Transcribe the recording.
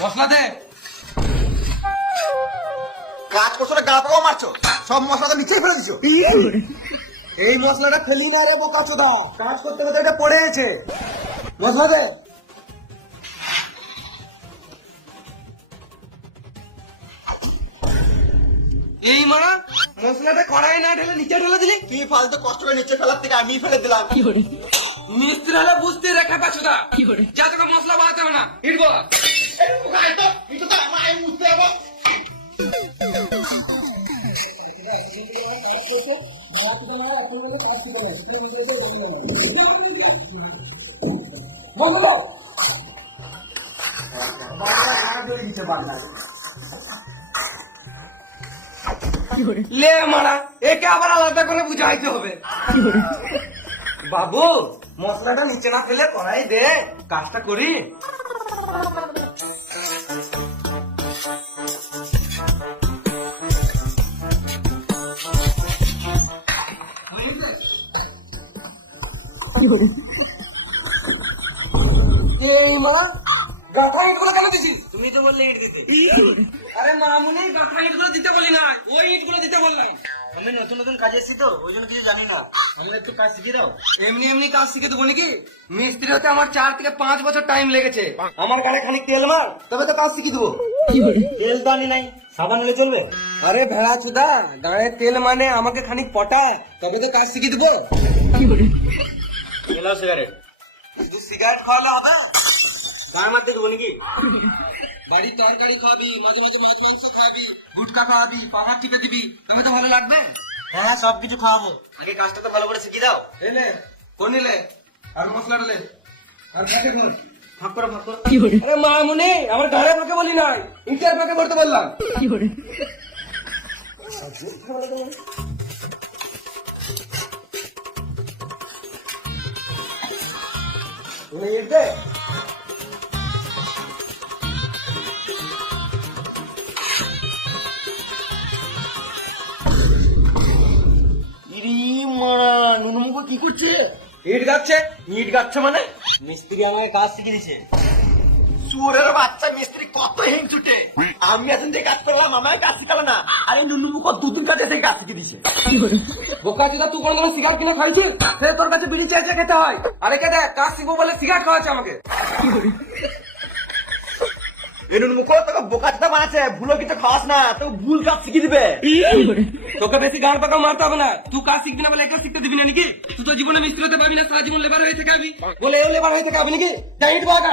মশলা দে। কাজ করছো না, গা পাকাও মারছো, সব মশলা তো নিচেই ফেলে দিছো। এই মশলাটা ফেলি না রে বোকা চোদা, কাজ করতে করতে এটা পড়ে গেছে। মশলা দে। এই মারা মশলাটা কড়াই না ঢেলে নিচে ঢেলে দিলি। কি ফালতু কষ্ট করে নিচে ফেলার থেকে আমি ফেলে দিলাম। মিস্ত্রি হলে বুঝতে রেখা পাচ্ছ না, যা তোকে মশলা বাড়াতে হবে না। ইটবো লে মারা, একে আবার আলাদা করে বুঝাইতে হবে। বাবু মশলাটা নিচে না ফেলে কড়াই দে, কাজটা করি। এই মারা গাঁথা ইটগুলো কেন দিছিস? তুমি তো বললে ইট দিতে। আরে মামুনি, গাঁথা ইটগুলো দিতে বলি না, ওই ইটগুলো দিতে বললাম। আমি নতুন নতুন কাজ এসেছি তো, ওই জন্য কিছু জানি না। আমি একটু কাজ শিখে দাও। এমনি এমনি কাজ শিখে দেবো নাকি? মিস্ত্রি হতে আমার 4 থেকে 5 বছর টাইম লেগেছে। আমার গাড়ি খানিক তেল মার, তবে তো কাজ শিখে দেবো। তেল তো আনি নাই, সাবান হলে চলবে? আরে ভেড়া চুদা, গায়ে তেল মানে আমাকে খানিক পটা, তবে তো কাজ শিখে দেবো। Allow cigarette. শুধু সিগারেট খাওয়ালে হবে? গায়ে মারতে দেবো নাকি? বাড়ির তরকারি খাওয়াবি, মাঝে মাঝে মাছ মাংস খাওয়াবি, গুটকা খাওয়াবি, পাহাড় টিপে দিবি, তবে তো ভালো লাগবে। হ্যাঁ, সবকিছু খাওয়াবো, আগে কাজটা তো ভালো করে শিখে দাও। এলে কোন নিলে আর মশলাটা লে, আর কাকে কোন ভাগ করো, ভাগ করো। আরে মামুনি, আমার গাড়ি ফাঁকে বলি নাই, ইটার ফাঁকে ভরতে বললাম। ইট দে। ইরি মারা, নুনুমুখো কি করছে? ইট গাচ্ছে। ইট গাচ্ছে মানে? মিস্ত্রি আমাকে কাজ শিখিয়ে দিছে। সুরের বাচ্চা মিস্ত্রি কত হিংসুটে। আমি এখন যে কাজ করলাম আমায় কাজ শিখাবে না, আরে নুনুমুখো 2 দিন কাজে সেই কাজ শিখিয়ে দিছে। বোকা চুদা, তুই কোনদিন সিগারেট কিনে খাইছিস? সে তোর কাছে বিড়ি চেয়ে চেয়ে খেতে হয়। আরে কে দেখ, কাজ শিখবো বলে সিগারেট খাওয়াচ্ছে আমাকে। এই নুনুমুখো তোকে বোকাচোদা বানাচ্ছে, ভুলো কিছু খাওয়াস না, তোকে ভুল কাজ শিখিয়ে দিবে। তোকে বেশি গান পাকা মারতে হবে না, তুই কাজ শিখবি না বলে এটা শিখতে দিবি না নাকি? তুই তো জীবনে মিস্ত্রি হতে পারবি না, সারা জীবন লেবার হয়ে থেকে আবি বলে লেবার হয়ে থেকে আবি নাকি? যাই ইট বাগা।